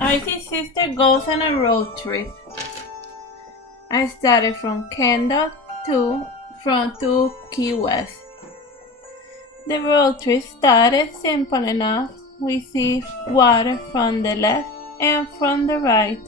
Artsy Sister goes on a road trip. I started from Kendall to Key West. The road trip started simple enough. We see water from the left and from the right.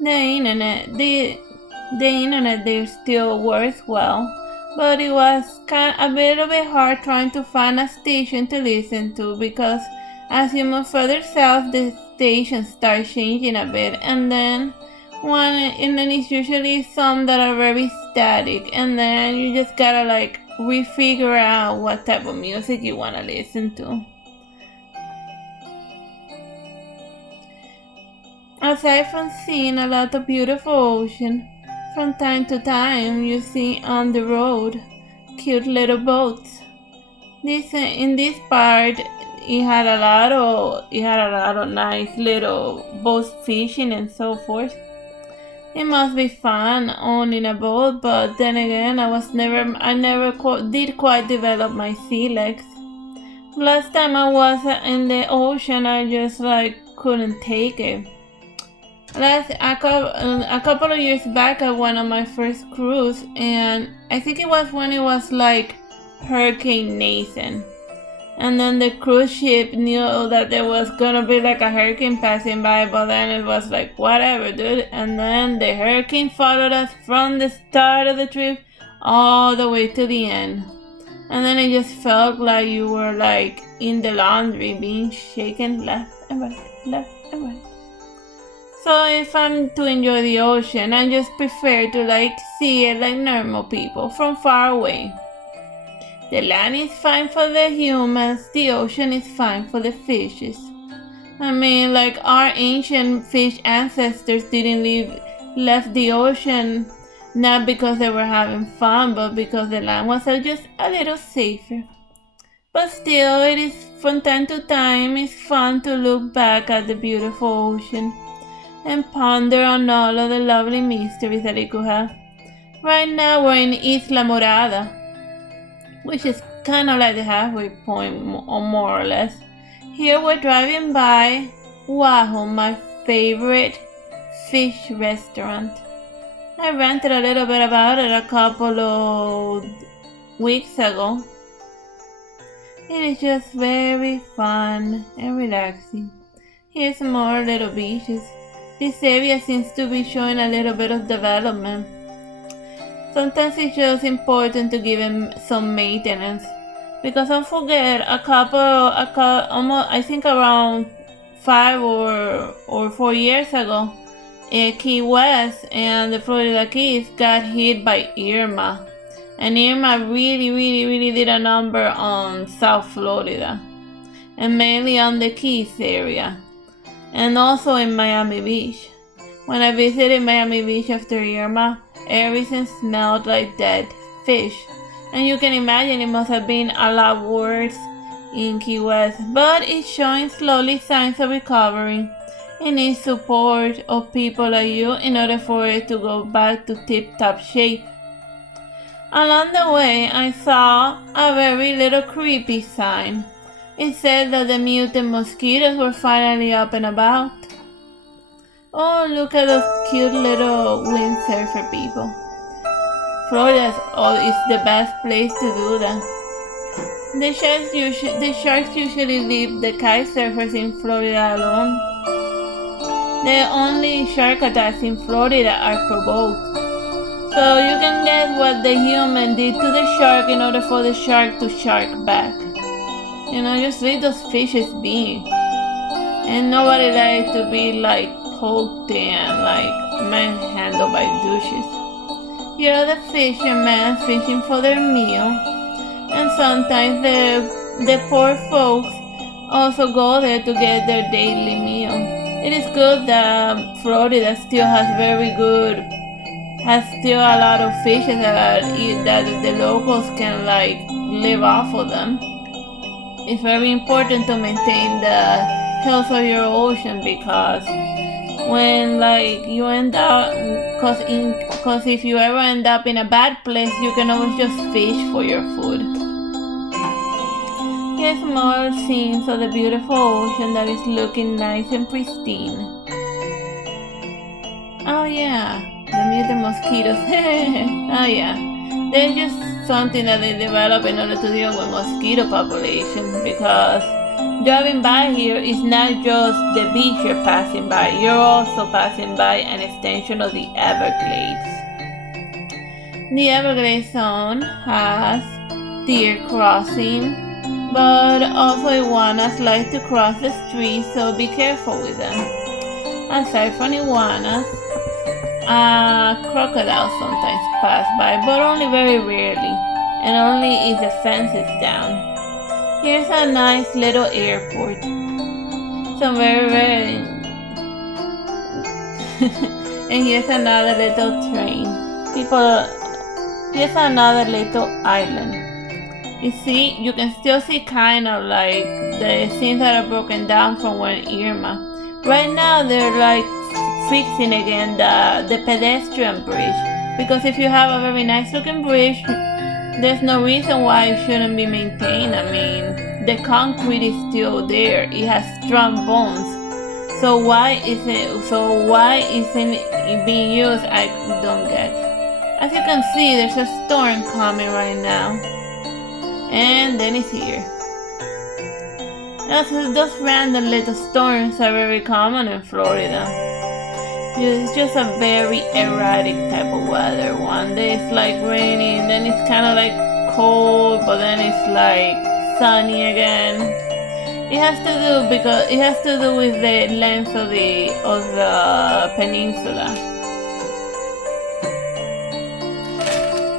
The internet there still works well, but it was a little bit hard trying to find a station to listen to because as you move further south, the stations start changing a bit, and then it's usually some that are very static, and then you just gotta like refigure out what type of music you wanna listen to. Aside from seeing a lot of beautiful ocean, from time to time you see on the road cute little boats. In this part, it had a lot of nice little boats fishing and so forth. It must be fun owning a boat, but then again, I never did quite develop my sea legs. Last time I was in the ocean, I just like couldn't take it. A couple of years back, I went on my first cruise, and I think it was when it was like Hurricane Nathan. And then the cruise ship knew that there was gonna be like a hurricane passing by, but then it was like, whatever, dude. And then the hurricane followed us from the start of the trip all the way to the end. And then it just felt like you were like in the laundry being shaken left and right, left and right. So if I'm to enjoy the ocean, I just prefer to like see it like normal people from far away. The land is fine for the humans, the ocean is fine for the fishes. I mean, like our ancient fish ancestors left the ocean not because they were having fun, but because the land was just a little safer. But still, it is from time to time, it's fun to look back at the beautiful ocean and ponder on all of the lovely mysteries that it could have. Right now we're in Isla Morada, which is kind of like the halfway point, more or less. Here we're driving by Wahoo, my favorite fish restaurant. I ranted a little bit about it a couple of weeks ago. It is just very fun and relaxing. Here's more little beaches. This area seems to be showing a little bit of development. Sometimes it's just important to give him some maintenance. Because don't forget, I think around 5 or 4 years ago, Key West and the Florida Keys got hit by Irma. And Irma really did a number on South Florida. And mainly on the Keys area. And also in Miami Beach. When I visited Miami Beach after Irma, everything smelled like dead fish. And you can imagine it must have been a lot worse in Key West. But it's showing slowly signs of recovery. It needs support of people like you in order for it to go back to tip-top shape. Along the way, I saw a very little creepy sign. It said that the mutant mosquitoes were finally up and about. Oh, look at those cute little windsurfer people. Florida is the best place to do that. The sharks usually leave the kite surfers in Florida alone. The only shark attacks in Florida are provoked. So you can guess what the human did to the shark in order for the shark to shark back. You know, just leave those fishes be. And nobody likes to be like poked and like manhandled by douches. Here are the fishermen fishing for their meal. And sometimes the poor folks also go there to get their daily meal. It is good that Florida still has still a lot of fishes that the locals can like live off of them. It's very important to maintain the health of your ocean because when like you end up, cause if you ever end up in a bad place, you can always just fish for your food. Here's more scenes of the beautiful ocean that is looking nice and pristine. Oh yeah, the mutant mosquitoes. Oh yeah, they're just something that they develop in order to deal with mosquito population, because driving by here is not just the beach you're passing by, you're also passing by an extension of the Everglades. The Everglades zone has deer crossing, but also iguanas like to cross the street, so be careful with them. Aside from iguanas, crocodiles sometimes pass by, but only very rarely, and only if the fence is down. Here's a nice little airport. Some very and here's another little train. Here's another little island. You see, you can still see kind of like the scenes that are broken down from when Irma. Right now they're like fixing again the pedestrian bridge, because if you have a very nice looking bridge, there's no reason why it shouldn't be maintained. I mean, the concrete is still there. It has strong bones. So why isn't it being used? I don't get. As you can see, there's a storm coming right now. And then it's here. Those random little storms are very common in Florida. It's just a very erratic type of weather. One day it's like raining, then it's kind of like cold, but then it's like sunny again. It has to do with the length of the peninsula.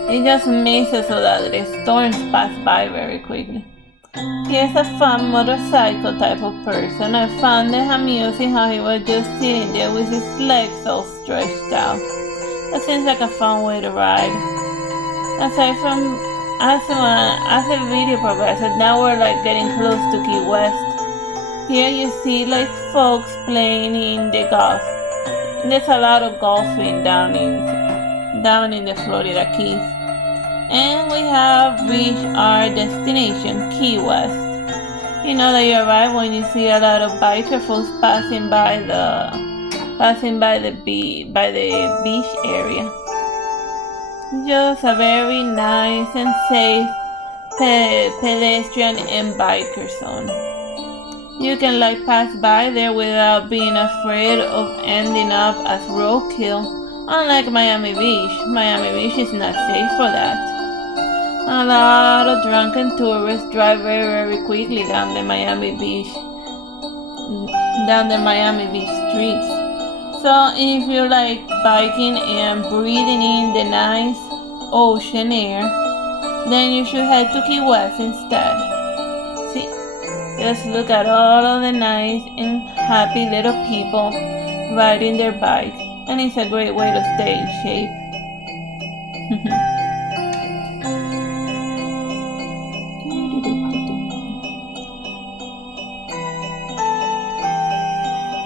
It just makes it so that the storms pass by very quickly. Here's a fun motorcycle type of person. I found it amusing how he was just sitting there with his legs all stretched out. That seems like a fun way to ride. Aside from, as the video progresses, now we're like getting close to Key West. Here you see like folks playing in the golf. There's a lot of golfing down in the Florida Keys. And we have reached our destination, Key West. You know that you arrive when you see a lot of biker folks passing by the beach area. Just a very nice and safe pedestrian and biker zone. You can like pass by there without being afraid of ending up as roadkill. Unlike Miami Beach, Miami Beach is not safe for that. A lot of drunken tourists drive very, very quickly down the Miami Beach streets. So if you like biking and breathing in the nice ocean air, then you should head to Key West instead. See, just look at all of the nice and happy little people riding their bikes, and it's a great way to stay in shape.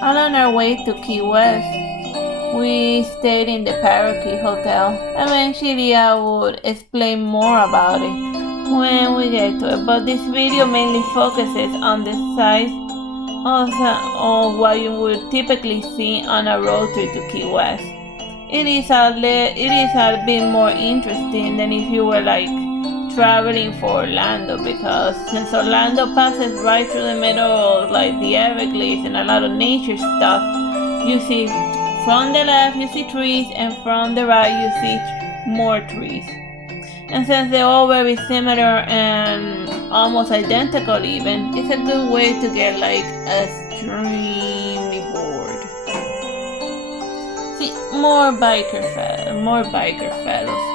On our way to Key West, we stayed in the Parakeet Hotel. Eventually I would explain more about it when we get to it, but this video mainly focuses on the size of what you would typically see on a road trip to Key West. It is a bit more interesting than if you were like traveling for Orlando, because since Orlando passes right through the middle of like the Everglades and a lot of nature stuff, you see from the left you see trees, and from the right you see more trees. And since they're all very similar and almost identical even, it's a good way to get like extremely bored. See, more biker fellows.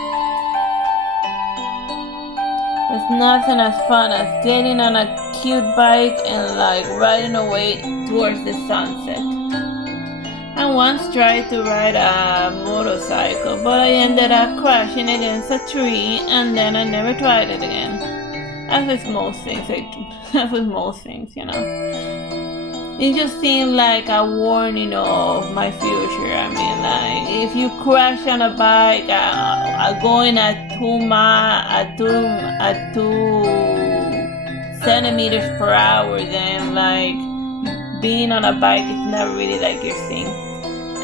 There's nothing as fun as getting on a cute bike and like riding away towards the sunset. I once tried to ride a motorcycle, but I ended up crashing against a tree, and then I never tried it again. As with most things, you know. It just seemed like a warning of my future. I mean, like, if you crash on a bike going at 2 centimeters per hour, then like being on a bike is not really like your thing.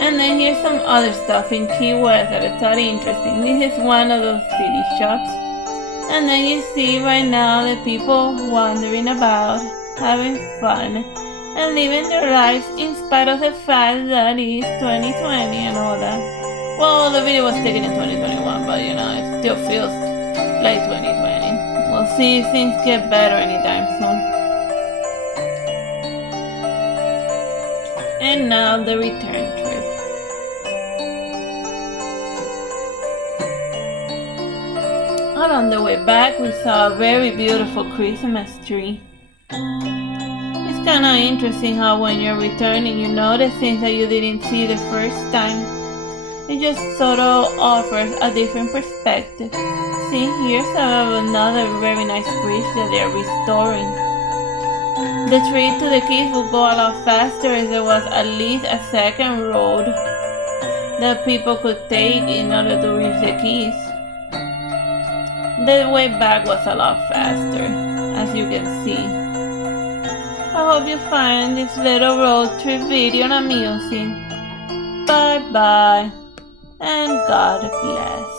And then here's some other stuff in Key West that is very interesting. This is one of those city shops. And then you see right now the people wandering about, having fun, and living their lives in spite of the fact that it's 2020 and all that. Well, the video was taken in 2021, but you know, it still feels like 2020. We'll see if things get better anytime soon. And now the return trip. On the way back, we saw a very beautiful Christmas tree. It's kind of interesting how when you're returning, you notice things that you didn't see the first time. It just sort of offers a different perspective. See, here's another very nice bridge that they're restoring. The tree to the keys would go a lot faster if there was at least a second road that people could take in order to reach the keys. The way back was a lot faster, as you can see. I hope you find this little road trip video amusing. Bye bye, and God bless.